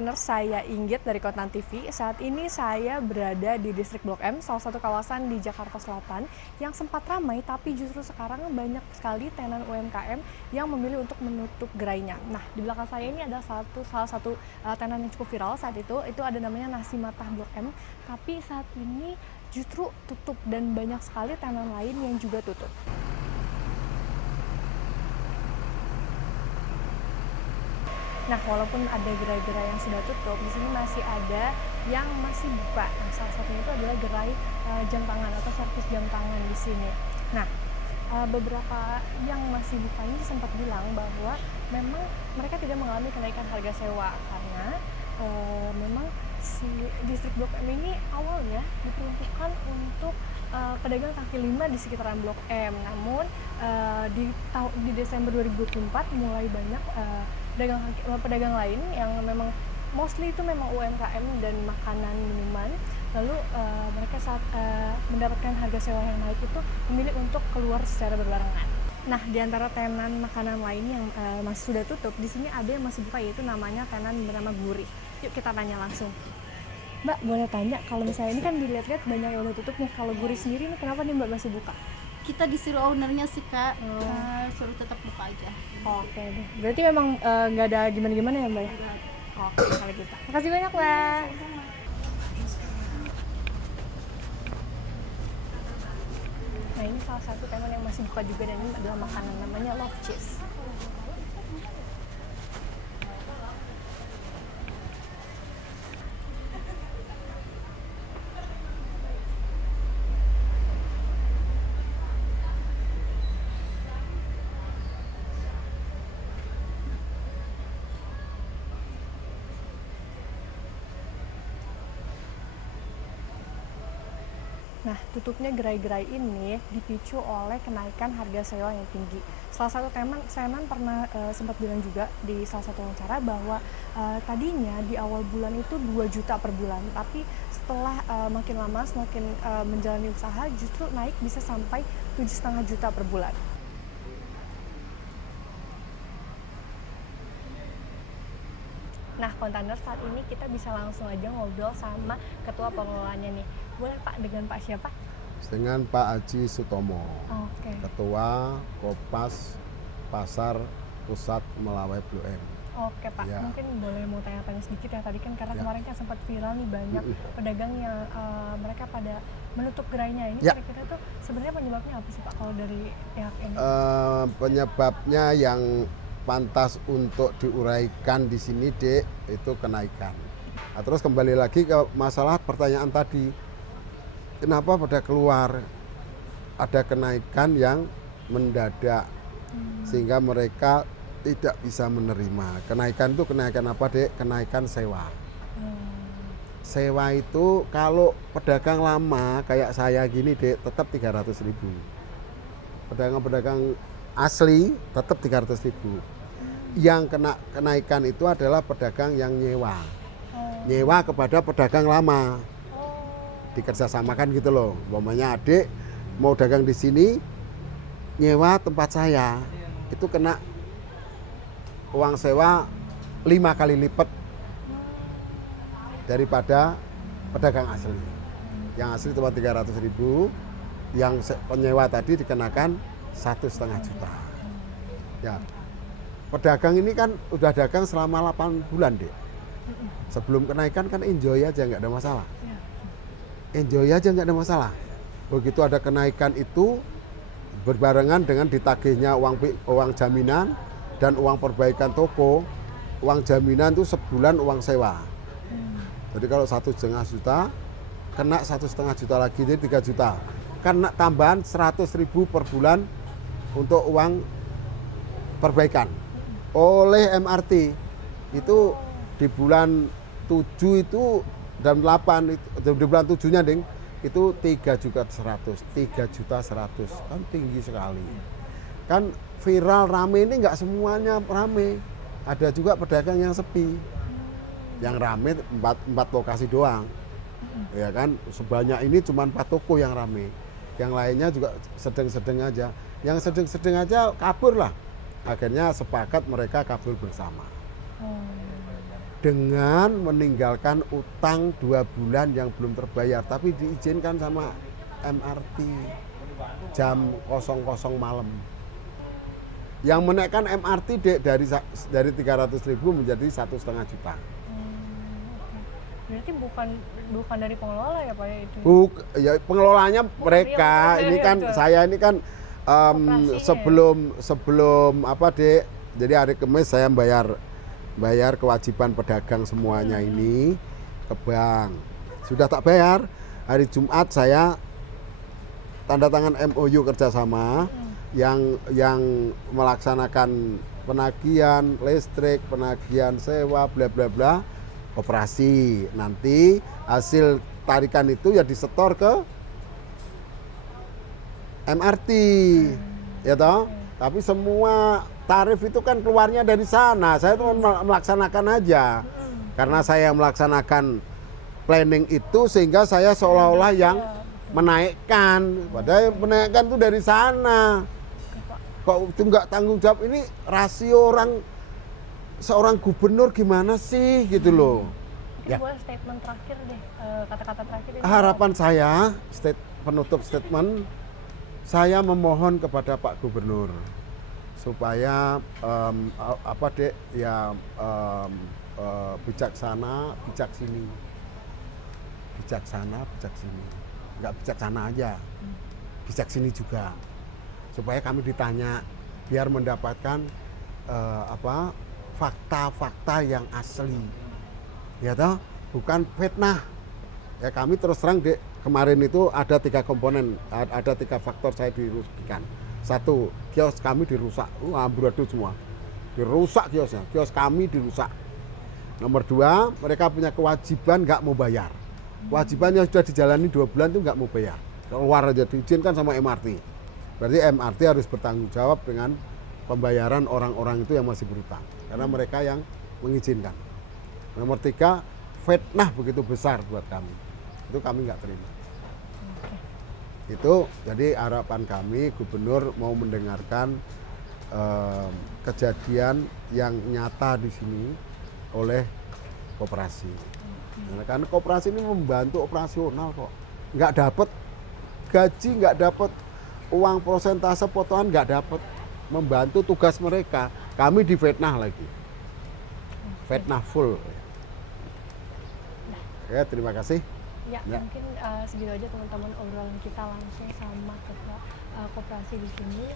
Kontainer, saya Inggit dari Kontan TV. Saat ini saya berada di distrik Blok M, salah satu kawasan di Jakarta Selatan yang sempat ramai, tapi justru sekarang banyak sekali tenan UMKM yang memilih untuk menutup gerainya. Nah, di belakang saya ini ada salah satu tenan yang cukup viral saat itu ada namanya Nasi Matah Blok M, tapi saat ini justru tutup dan banyak sekali tenan lain yang juga tutup. Nah, walaupun ada gerai-gerai yang sudah tutup, di sini masih ada yang masih buka. Nah, salah satunya itu adalah gerai jam tangan atau servis jam tangan di sini. Nah, beberapa yang masih buka ini sempat bilang bahwa memang mereka tidak mengalami kenaikan harga sewa karena memang si distrik Blok M ini awalnya diperuntukkan untuk pedagang kaki lima di sekitaran Blok M. Namun di Desember 2024 mulai banyak pedagang lain yang memang mostly itu memang UMKM dan makanan minuman, lalu mereka saat mendapatkan harga sewa yang naik itu memilih untuk keluar secara berbarengan. Nah, di antara tenan makanan lain yang masih sudah tutup, di sini ada yang masih buka, yaitu namanya tenan bernama Gurih. Yuk kita tanya langsung. Mbak, boleh tanya, kalau misalnya ini kan dilihat-lihat banyak yang udah tutup nih, kalau Gurih sendiri ini kenapa nih Mbak masih buka? Kita disuruh ownernya sih Kak, suruh tetap buka aja. Oke deh, berarti memang nggak ada gimana-gimana ya Mbak? Oke, kalau gitu. Makasih banyak Mbak. Nah, ini salah satu teman yang masih buka juga, dan ini adalah makanan namanya Love Cheese. Nah, tutupnya gerai-gerai ini dipicu oleh kenaikan harga sewa yang tinggi. Salah satu teman pernah sempat bilang juga di salah satu wawancara bahwa tadinya di awal bulan itu 2 juta per bulan, tapi setelah makin lama semakin menjalani usaha justru naik bisa sampai 7,5 juta per bulan. Nah, kontainer saat ini kita bisa langsung aja ngobrol sama ketua pengelolanya nih. Boleh Pak, dengan Pak siapa? Dengan Pak Haji Sutomo, Oke. Ketua Kopas Pasar Pusat Melawai Blok M. Oke Pak, Ya. mungkin boleh mau tanya-tanya sedikit ya, tadi kan karena Ya. kemarin kan sempat viral nih banyak pedagang yang mereka pada menutup gerainya. Ini Ya. kira-kira tuh sebenarnya penyebabnya apa sih Pak kalau dari pihak ini? Penyebabnya yang pantas untuk diuraikan di sini, Dek, itu kenaikan. Nah, terus kembali lagi ke masalah pertanyaan tadi, kenapa pada keluar ada kenaikan yang mendadak sehingga mereka tidak bisa menerima. Kenaikan itu kenaikan apa, Dek? Kenaikan sewa. Sewa itu kalau pedagang lama kayak saya gini, Dek, tetap 300.000. Pedagang-pedagang asli tetap 300.000. Yang kena kenaikan itu adalah pedagang yang nyewa. Nyewa kepada pedagang lama. Dikerjasamakan gitu loh. Umpamanya adik mau dagang di sini, nyewa tempat saya, itu kena uang sewa 5 kali lipat daripada pedagang asli. Yang asli cuma 300.000, yang penyewa tadi dikenakan 1,5 juta. Ya, pedagang ini kan udah dagang selama 8 bulan, Dek. Sebelum kenaikan kan enjoy aja, nggak ada masalah. Enjoy aja, nggak ada masalah. Begitu ada kenaikan itu berbarengan dengan ditagihnya uang jaminan dan uang perbaikan toko. Uang jaminan itu sebulan uang sewa. Jadi kalau 1,5 juta, kena 1,5 juta lagi, jadi 3 juta. Kena tambahan 100.000 per bulan untuk uang perbaikan oleh MRT. Itu di bulan 7 itu dan 8 itu, di bulan 7-nya Ding, itu 3.100.000, 3.100.000, kan tinggi sekali. Kan viral rame ini nggak semuanya rame, ada juga pedagang yang sepi, yang rame 4 lokasi doang, ya kan, sebanyak ini cuma 4 toko yang rame, yang lainnya juga sedang-sedang aja, yang sedang-sedang aja kabur lah, akhirnya sepakat mereka kabur bersama. dengan meninggalkan utang 2 bulan yang belum terbayar, tapi diizinkan sama MRT jam 00 malam. Yang menaikkan MRT dari 300.000 menjadi 1,5 juta. Berarti bukan dari pengelola ya Pak ya itu? Ya pengelolanya mereka. iya, Ini iya, kan betul. saya ini kan Operasinya sebelum apa Dek. Jadi hari Kamis saya bayar kewajiban pedagang semuanya ini ke bank. Sudah tak bayar, hari Jumat saya tanda tangan MOU kerjasama yang melaksanakan penagihan listrik, penagihan sewa, bla bla bla, operasi. Nanti hasil tarikan itu ya disetor ke MRT, ya toh. Tapi semua tarif itu kan keluarnya dari sana. Saya cuma melaksanakan aja. Karena saya melaksanakan planning itu sehingga saya seolah-olah yang menaikkan. Padahal yang menaikkan itu dari sana. Kok itu nggak tanggung jawab, ini rasio seorang gubernur gimana sih gitu loh. Mungkin boleh statement terakhir deh, kata-kata terakhir deh. Harapan saya, penutup statement, saya memohon kepada Pak Gubernur supaya bijaksana, bijak sini. Bijaksana, bijak sini. Enggak bijaksana aja. Bijak sini juga. Supaya kami ditanya biar mendapatkan fakta-fakta yang asli. Ya toh, bukan fitnah. Ya kami terus terang kemarin itu ada 3 komponen, ada 3 faktor saya dirugikan. 1, kios kami dirusak, amburadul semua. Dirusak kiosnya, kios kami dirusak. Nomor 2, mereka punya kewajiban nggak mau bayar. Kewajiban yang sudah dijalani 2 bulan itu nggak mau bayar. Keluar aja diizinkan sama MRT. Berarti MRT harus bertanggung jawab dengan pembayaran orang-orang itu yang masih berutang. Karena mereka yang mengizinkan. Nomor 3, fitnah begitu besar buat kami. Itu kami nggak terima. Itu jadi harapan kami gubernur mau mendengarkan kejadian yang nyata di sini oleh koperasi. Karena koperasi ini membantu operasional kok. Nggak dapat gaji, nggak dapat uang persentase potongan, nggak dapat. Membantu tugas mereka. Kami difitnah lagi. Fitnah full. Ya, terima kasih. Ya, mungkin segitu aja teman-teman obrolan kita langsung sama ketua koperasi di sini.